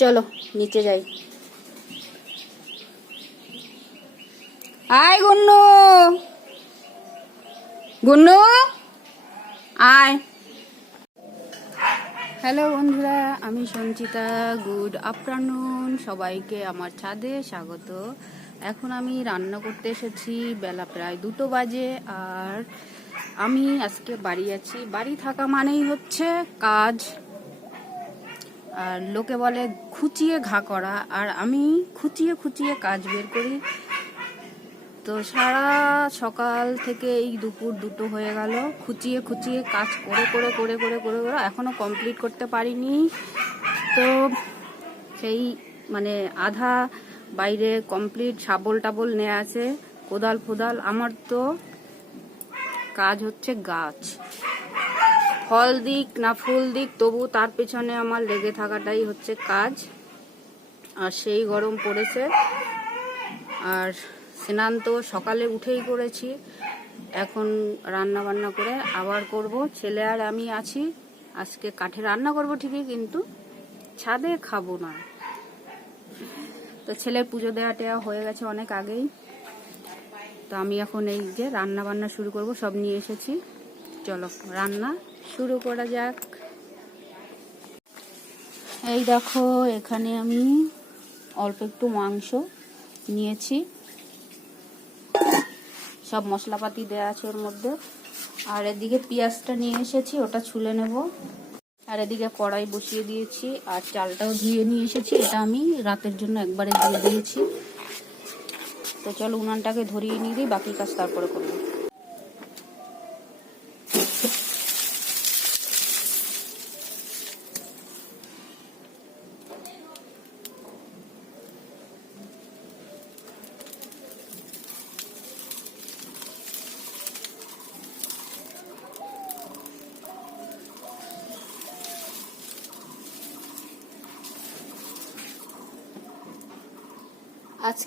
চলো, নিচে যাই। আয় গুন্নু। গুন্নু, আয়। হ্যালো বন্ধুরা, আমি সঞ্চিতা, গুড আফটারনুন, সবাইকে আমার ছাদে স্বাগত। এখন আমি রান্না করতে এসেছি, বেলা প্রায় দুটো বাজে, আর আমি আজকে বাড়ি আছি। বাড়ি থাকা মানেই হচ্ছে কাজ। আর লোকে বলে খুচিয়ে ঘা করা, আর আমি খুচিয়ে খুচিয়ে কাজ বের করি। তো সারা সকাল থেকে এই দুপুর দুটো হয়ে গেল। খুচিয়ে খুচিয়ে কাজ করে করে করে করে করে করে এখনও কমপ্লিট করতে পারিনি। তো সেই মানে আধা বাইরে কমপ্লিট শাবল টাবল নেওয়া আছে, কোদাল ফোদাল। আমার তো কাজ হচ্ছে গাছ। ফল দিক না ফুল দিক, তবু তার পেছনে আমার লেগে থাকাটাই হচ্ছে কাজ। আর সেই গরম পড়েছে। আর স্নান তো সকালে উঠেই করেছি। এখন রান্না বান্না করে আবার করব। ছেলে আর আমি আছি। আজকে কাঠে রান্না করব ঠিকই, কিন্তু ছাদে খাব না। তো ছেলের পুজো দেওয়া টেওয়া হয়ে গেছে অনেক আগেই। তো আমি এখন এই যে রান্না বান্না শুরু করব, সব নিয়ে এসেছি। চলো, রান্না শুরু করা যাক। এই দেখো, এখানে আমি অল্প একটু মাংস নিয়েছি। সব মশলাপাতি দেওয়া আছে ওর মধ্যে। আর এদিকে পেঁয়াজটা নিয়ে এসেছি, ওটা ছুলে নেব। আর এদিকে কড়াই বসিয়ে দিয়েছি, আর চালটাও ধুয়ে নিয়ে এসেছি। এটা আমি রাতের জন্য একবারে দিয়ে দিয়েছি। তো চলো উনানটাকে ধরিয়ে নিয়ে দিই, বাকি কাজ তারপরে করব।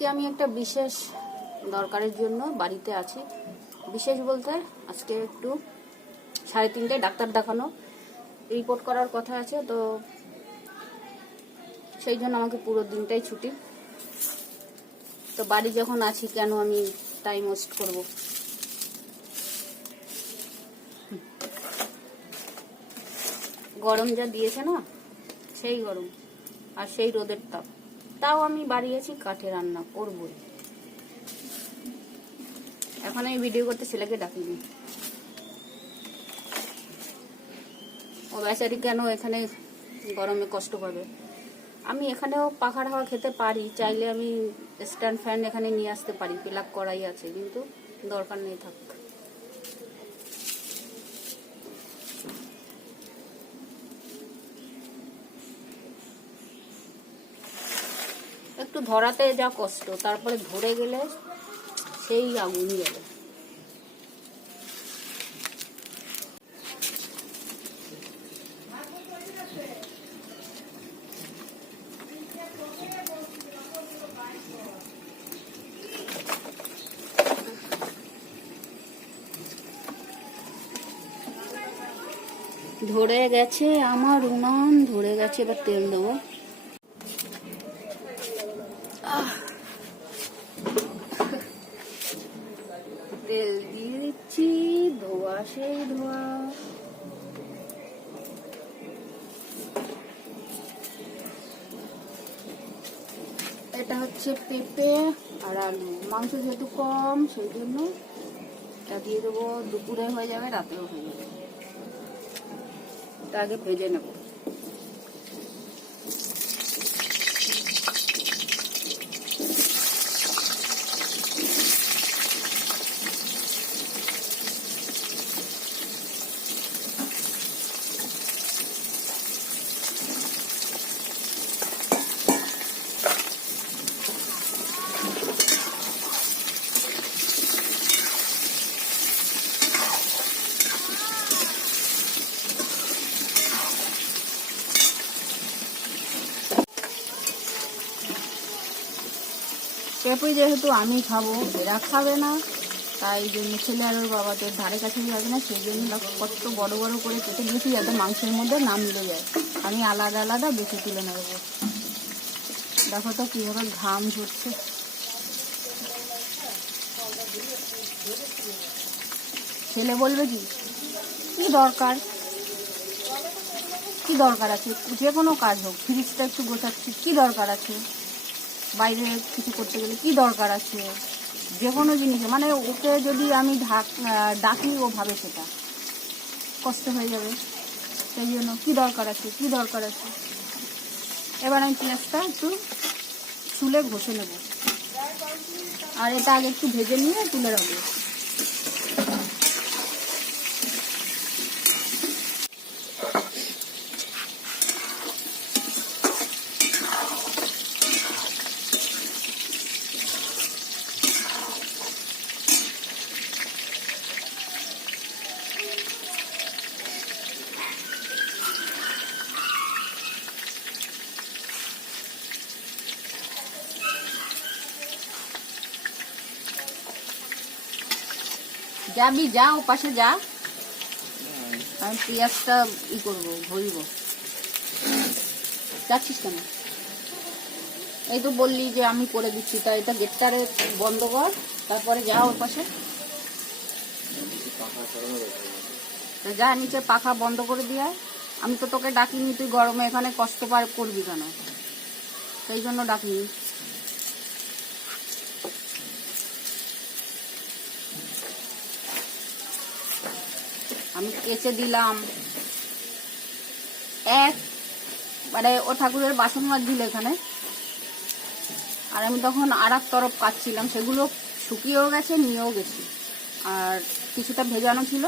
আজকে আমি একটা বিশেষ দরকারের জন্য বাড়িতে আছি। বিশেষ বলতে আজকে একটু সাড়ে তিনটায় ডাক্তার দেখানো রিপোর্ট করার কথা আছে, তো সেই জন্য আমাকে পুরো দিনটাই ছুটি। তো বাড়ি যখন আছি কেন আমি টাইম ওয়েস্ট করব? গরম যা দিয়েছে না, সেই গরম, আর সেই রোদের তাপ। তাও আমি বাড়ি আছি কাঠে রান্না করবই। এখন আমি ভিডিও করতে ছেলেকে ডাকিনি। ও বেচারি কেন এখানে গরমে কষ্ট পাবে আমি এখানেও পাখার হাওয়া খেতে পারি, চাইলে আমি স্ট্যান্ড ফ্যান এখানে নিয়ে আসতে পারি পিলাক করাই আছে, কিন্তু দরকার নেই থাক। ধরাতে যা কষ্ট, তারপরে ধরে গেলে সেই আগুন গেলে ধরে গেছে আমার উনান, ধরে গেছে এবার তেল দেবো তেল দিয়ে দিচ্ছি ধোয়া সেই ধোয়া এটা হচ্ছে পেঁপে আর আলু। মাংস যেহেতু কম সেই জন্য এটা দিয়ে দেবো। দুপুরে হয়ে যাবে, রাতেও হয়ে যাবে। এটা আগে ভেজে নেব। পেঁপে যেহেতু আমি খাব, এরা খাবে না। তাই জন্য ছেলে আর ওর বাবাদের ধারে কাছে যাবে না, সেই জন্য কত বড় বড় করে কেটে দিয়েছি যাতে মাংসের মধ্যে না মিলে যায়। আমি আলাদা আলাদা বেশি তুলে নেব। দেখো তো কীভাবে ঘাম ঝরছে। ছেলে বলবে কি? কি দরকার? কি দরকার আছে? যে কোনো কাজ হোক ফ্রিজটা একটু গোছাচ্ছি, কি দরকার আছে? বাইরে কিছু করতে গেলে কি দরকার আছে? যে কোনো জিনিসে। মানে ওকে যদি আমি ঢাক ডাকি ও ভাবে সেটা। কষ্ট হয়ে যাবে। সেই জন্য কী দরকার আছে? কি দরকার আছে? এবার আমি পেঁয়াজটা একটু চুলে ঘষে নেব। আর এটা আগে একটু ভেজে নিয়ে তুলে রাখব। যাবি যা, ও পাশে যা। আমি পেঁয়াজটা ই করব ভরিব যাচ্ছিস কেন? এই তো বললি যে আমি করে দিচ্ছি, তা এটা গেটটারে বন্ধ কর, তারপরে যা ওর পাশে। যা, নিচে পাখা বন্ধ করে দিয়ে আমি তো তোকে ডাকিনি, তুই গরমে এখানে কষ্ট পার করবি কেন? সেই জন্য ডাকিনি। আমি কেচে দিলাম। এক মানে ও ঠাকুরের বাসন মাজছিল এখানে। আর আমি তখন আর এক তরফ কাচ্ছিলাম সেগুলো শুকিয়েও গেছে, নিয়েও গেছি। আর কিছুটা ভেজানো ছিল।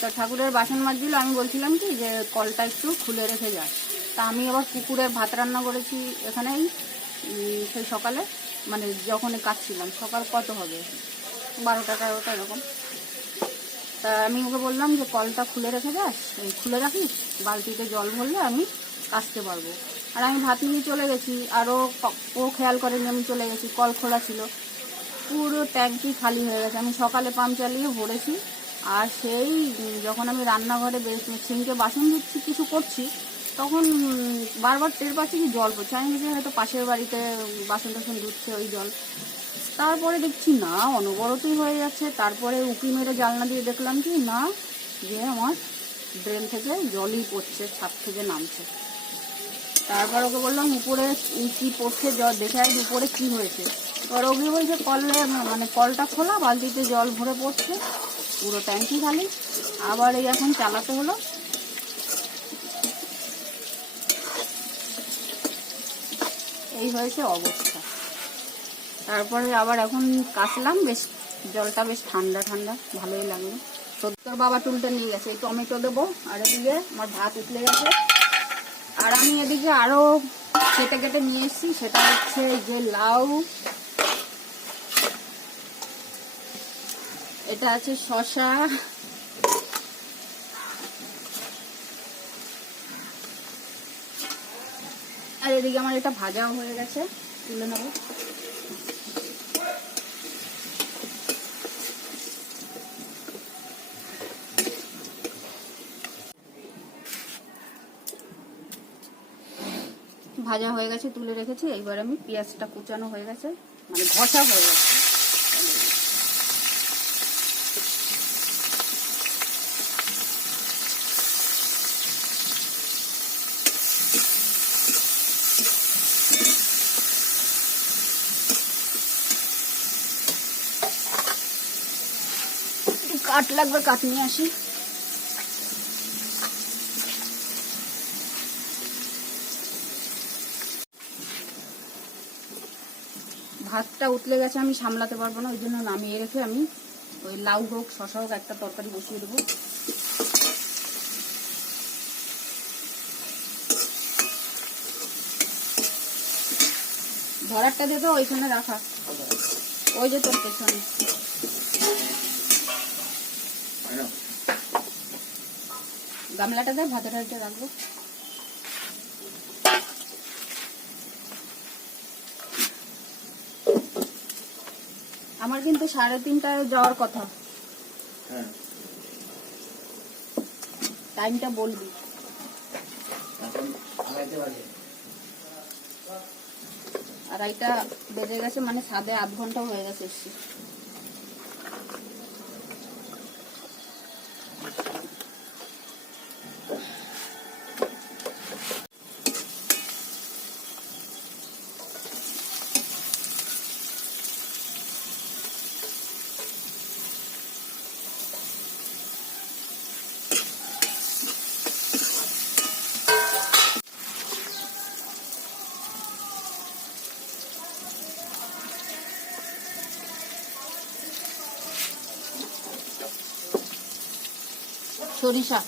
তো ঠাকুরের বাসন মাজছিল, আমি বলছিলাম কি যে কলটা একটু খুলে রেখে যায় তা আমি আবার কুকুরের ভাত রান্না করেছি এখানেই সেই সকালে মানে যখনই কাচ্ছিলাম সকাল কত হবে? বারোটা, তেরোটা, এরকম। তা আমি ওকে বললাম যে, কলটা খুলে রেখে যাস খুলে রাখিস, বালতিতে জল ভরলে আমি কাচতে পারব। আর আমি ভাত নিয়ে চলে গেছি আরও ও খেয়াল করেনি আমি চলে গেছি, কল খোলা ছিল। পুরো ট্যাঙ্কি খালি হয়ে গেছে। আমি সকালে পাম্প চালিয়ে ভরেছি, আর সেই যখন আমি রান্নাঘরে সিঙ্কে বাসন দিচ্ছি কিছু করছি, তখন বারবার টের পাচ্ছি জল পড়ছে। আমি ভেবেছি হয়তো পাশের বাড়িতে বাসন টাসন ধুচ্ছে ওই জল। তারপরে দেখছি, না, অনবরতই হয়ে যাচ্ছে তারপরে উকি মেরে জানলা দিয়ে দেখলাম কি, না, যে আমার ড্রেন থেকে জলই পড়ছে, ছাদ থেকে নামছে। তারপর ওকে বললাম, উপরে কি পড়ছে জল দেখে আজ উপরে কি হয়েছে। এবার ওকে বলছে কলে মানে কলটা খোলা, বালতিতে জল ভরে পড়ছে, পুরো ট্যাঙ্কি খালি। আবার এই এখন চালাতে হলো। এই হয়েছে অবস্থা। তারপরে আবার এখন কাশলাম বেশ জলটা বেশ ঠান্ডা ঠান্ডা, ভালোই লাগল। সত্তর বাবা টুলটা নিয়ে গেছে, এই টমেটো দেবো, আর এদিকে আমার ভাত উঠলে গেছে। আর আমি এদিকে আরও কেটে কেটে নিয়ে এসেছি, সেটা হচ্ছে যে লাউ। এটা আছে শশা আর এদিকে আমার এটা ভাজাও হয়ে গেছে, তুলে নেব। ভাজা হয়ে গেছে, তুলে রেখেছি। এইবার আমি পেঁয়াজটা কুচানো হয়ে গেছে মানে ঘষা হয়ে গেছে। কাঠ লাগবে, কাঠ নিয়ে আসি। ভাতটা উতলে গেছে, আমি সামলাতে পারব না, ওই জন্য নামিয়ে রেখে আমি ওই লাউ হোক শশা হোক, একটা তরকারি বসিয়ে দেবো। ধরারটা দেখো ওইখানে রাখা। ওই যে তোর পেছনে। গামলাটা দেয় ভাতের রাখব। আমার কিন্তু সাড়ে তিনটায় যাওয়ার কথা। হ্যাঁ। টাইমটা বলবি। আর আড়াইটে আড়াইটা বেজে গেছে মানে সাদে আধ ঘণ্টা হয়ে গেছে সরিষা।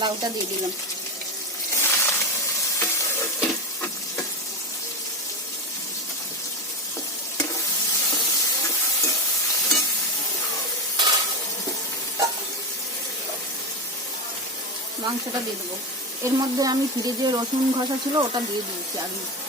লাউটা দিয়ে দিলাম। মাংসটা দিয়ে দেবো। এর মধ্যে আমি ফ্রিজে রসুন ঘষা ছিল ওটা দিয়ে দিয়েছি আগে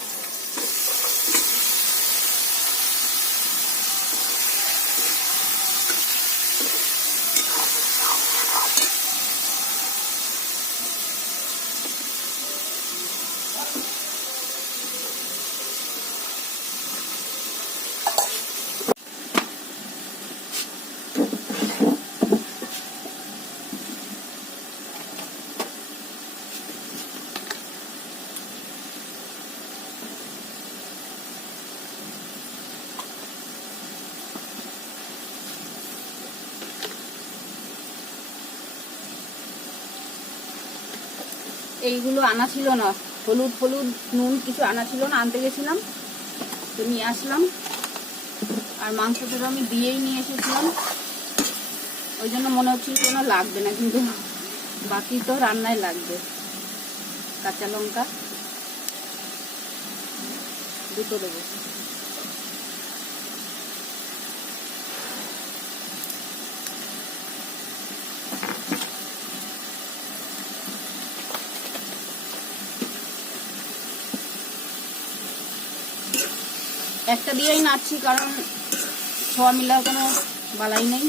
এইগুলো আনা ছিল না। হলুদ হলুদ, নুন কিছু আনা ছিল না, আনতে গেছিলাম। তো নিয়ে আসলাম। আর মাংসটা আমি দিয়েই নিয়ে এসেছিলাম। ওই জন্য মনে হচ্ছিল কোনো লাগবে না, কিন্তু বাকি তো রান্নায় লাগবে। কাঁচা লঙ্কা। দুটো দেবো। একটা দিয়েই নাচছি কারণ ছোয়া মিলার কোনো বালাই নেই।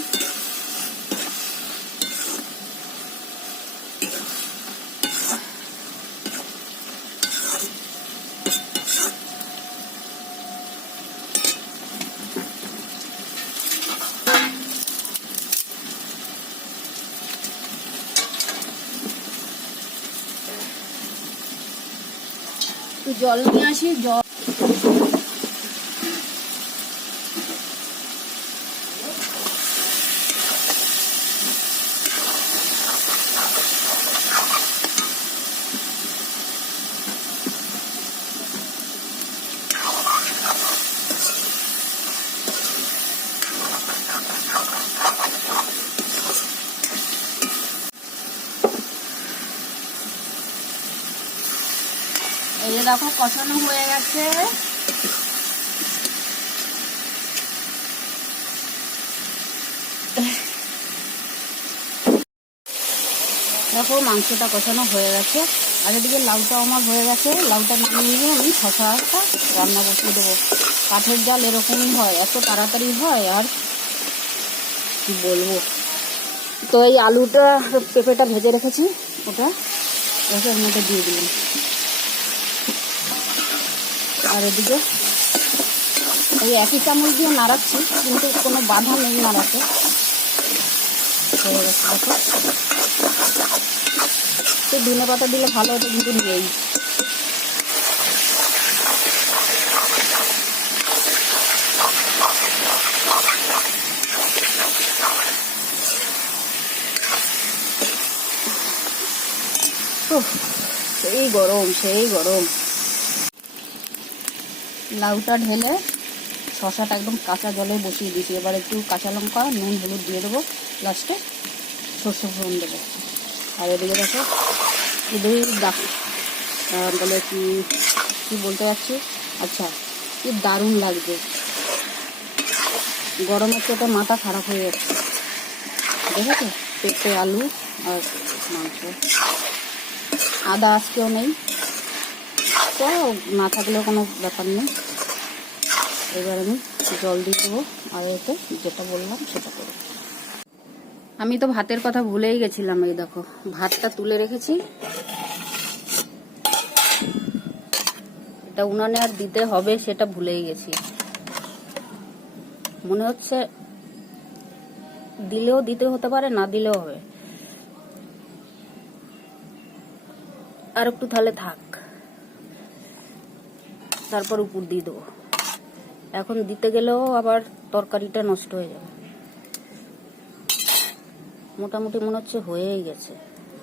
একটু জল নিয়ে আসি জল এই যে দেখো, কষানো হয়ে গেছে। দেখো, মাংসটা কষানো হয়ে গেছে। আর এদিকে লাউটা আমার হয়ে গেছে। লাউটা নামিয়ে নিয়ে আমি শশাটা রান্না বসিয়ে দেবো। কাঠের জাল এরকমই হয়, এত তাড়াতাড়ি হয়, আর কি বলব? তো এই আলুটা, পেঁপেটা ভেজে রেখেছি, ওটা ওটা মধ্যে দিয়ে দিলাম। আর এদিকে ওই একই চামচ দিয়ে নাড়াচ্ছি কিন্তু কোনো বাধা নেই নাড়াতে। হয়ে গেছে দেখো। ধনে পাতা দিলে ভালো হতো কিন্তু উফ, সেই গরম সেই গরম। লাউটা ঢেলে শশাটা একদম কাঁচা জলে বসিয়ে দিয়েছি। এবার একটু কাঁচা লঙ্কা, নুন, হলুদ দিয়ে দেবো। লাস্টে সর্ষে ফোড়ন দেবো। আর এদিকে দেখো এদিকে ডাক বলে কি কি বলতে যাচ্ছি আচ্ছা কি দারুণ লাগবে গরমের চোটে মাথা খারাপ হয়ে যাচ্ছে। দেখেছ পেঁপে, আলু আর মাংস। আদা আজকেও নেই। তো না থাকলেও কোনো ব্যাপার নেই। এবার আমি জল দিয়ে দেবো, আর এতে যেটা বললাম সেটা করব। আমি তো ভাতের কথা ভুলেই গেছিলাম, এই দেখো, ভাতটা তুলে রেখেছি। এটা উনানে আর দিতে হবে সেটা ভুলেই গেছি। মনে হচ্ছে দিলেও দিতে হতে পারে, না দিলেও হবে। আর একটু তাহলে থাক। তারপর উপর দিয়ে দেবো। এখন দিতে গেলেও আবার তরকারিটা নষ্ট হয়ে যাবে। মোটামুটি মনে হচ্ছে হয়েই গেছে।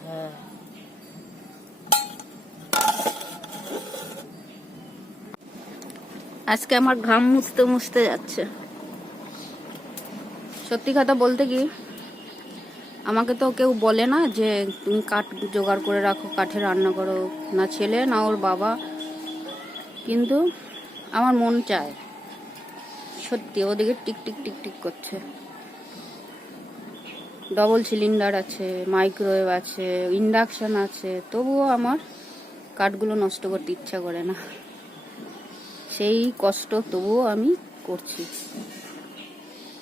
হ্যাঁ। আজকে আমার ঘাম মুছতে মুছতে যাচ্ছে। সত্যি কথা বলতে কি, আমাকে তো কেউ বলে না যে তুমি কাঠ জোগাড় করে রাখো, কাঠে রান্না করো, না ছেলে, না ওর বাবা। কিন্তু আমার মন চায়। সত্যি, ওদিকে টিক টিক টিক টিক করছে। ডবল সিলিন্ডার আছে মাইক্রোওয়েভ আছে ইন্ডাকশন আছে, তবুও আমার কাঠগুলো নষ্ট করতে ইচ্ছা করে না। সেই কষ্ট তবুও আমি করছি।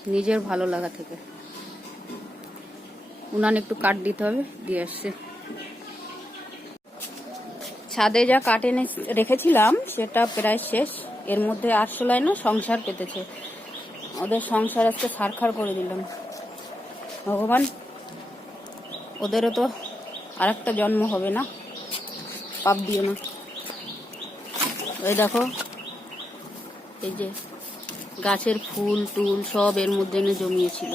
নিজের ভালো লাগা থেকে। উনান একটু কাঠ দিতে হবে, দিয়ে আসছে। ছাদে যা কাঠ এনে রেখেছিলাম, সেটা প্রায় শেষ। এর মধ্যে আরশোলায় না সংসার পেতেছে ওদের সংসার আজকে সারখার করে দিলাম। ভগবান, ওদেরও তো আর একটা জন্ম হবে না? পাপ দিও না। ওই দেখো, এই যে গাছের ফুল, টুল সব এর মধ্যে এনে জমিয়েছিল।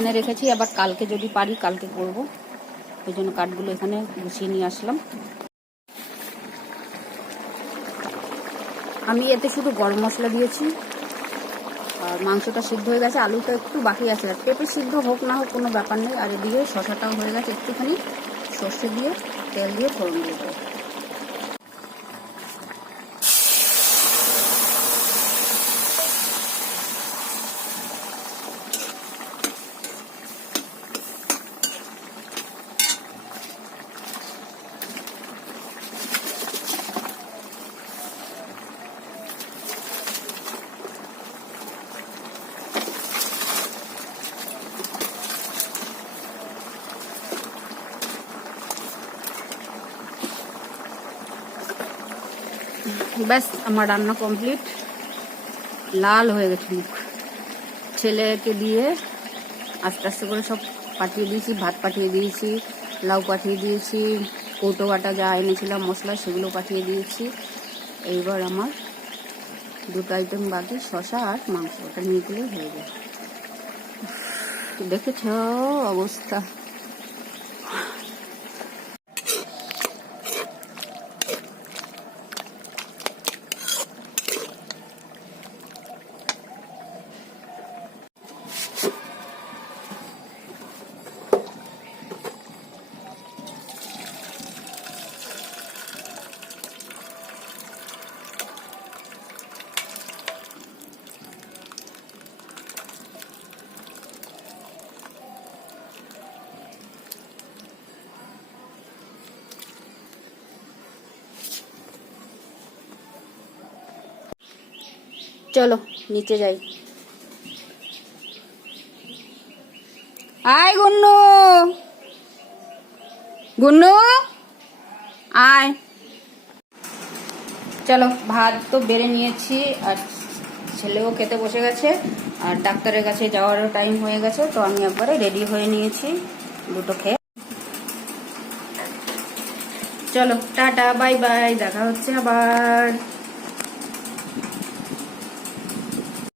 এইখানে রেখেছি, আবার কালকে যদি পারি কালকে করব। ওই জন্য কাঠগুলো এখানে গুছিয়ে নিয়ে আসলাম। আমি এতে শুধু গরম মশলা দিয়েছি, আর মাংসটা সিদ্ধ হয়ে গেছে, আলুটা একটু বাকি আছে। আর পেঁপে সিদ্ধ হোক না হোক, কোনো ব্যাপার নেই। আর এদিকে শশাটাও হয়ে গেছে একটুখানি। সর্ষে দিয়ে তেল দিয়ে ফোড়ন দিয়ে দেবো। ব্যাস, আমার রান্না কমপ্লিট লাল হয়ে গেছে মুখ। ছেলেকে দিয়ে আস্তে আস্তে করে সব পাঠিয়ে দিয়েছি, ভাত পাঠিয়ে দিয়েছি, লাউ পাঠিয়ে দিয়েছি, কৌটো বাটা যা এনেছিলাম, মশলা সেগুলো পাঠিয়ে দিয়েছি। এইবার আমার দুটো আইটেম বাকি শশা আর মাংস ওটা নিয়ে গেলেই হয়ে যায় দেখেছ অবস্থা। চলো, নিচে যাই। আয় গুন্নু। গুন্নু, আয়। চলো, ভাত তো বেড়ে নিয়েছি, আর ছেলেও খেতে বসে গেছে, আর ডাক্তারের কাছে যাওয়ার টাইম হয়ে গেছে, তো আমি একবারে রেডি হয়ে নিয়েছি দুটো খেয়ে। চলো, টাটা বাই বাই দেখা হচ্ছে আবার।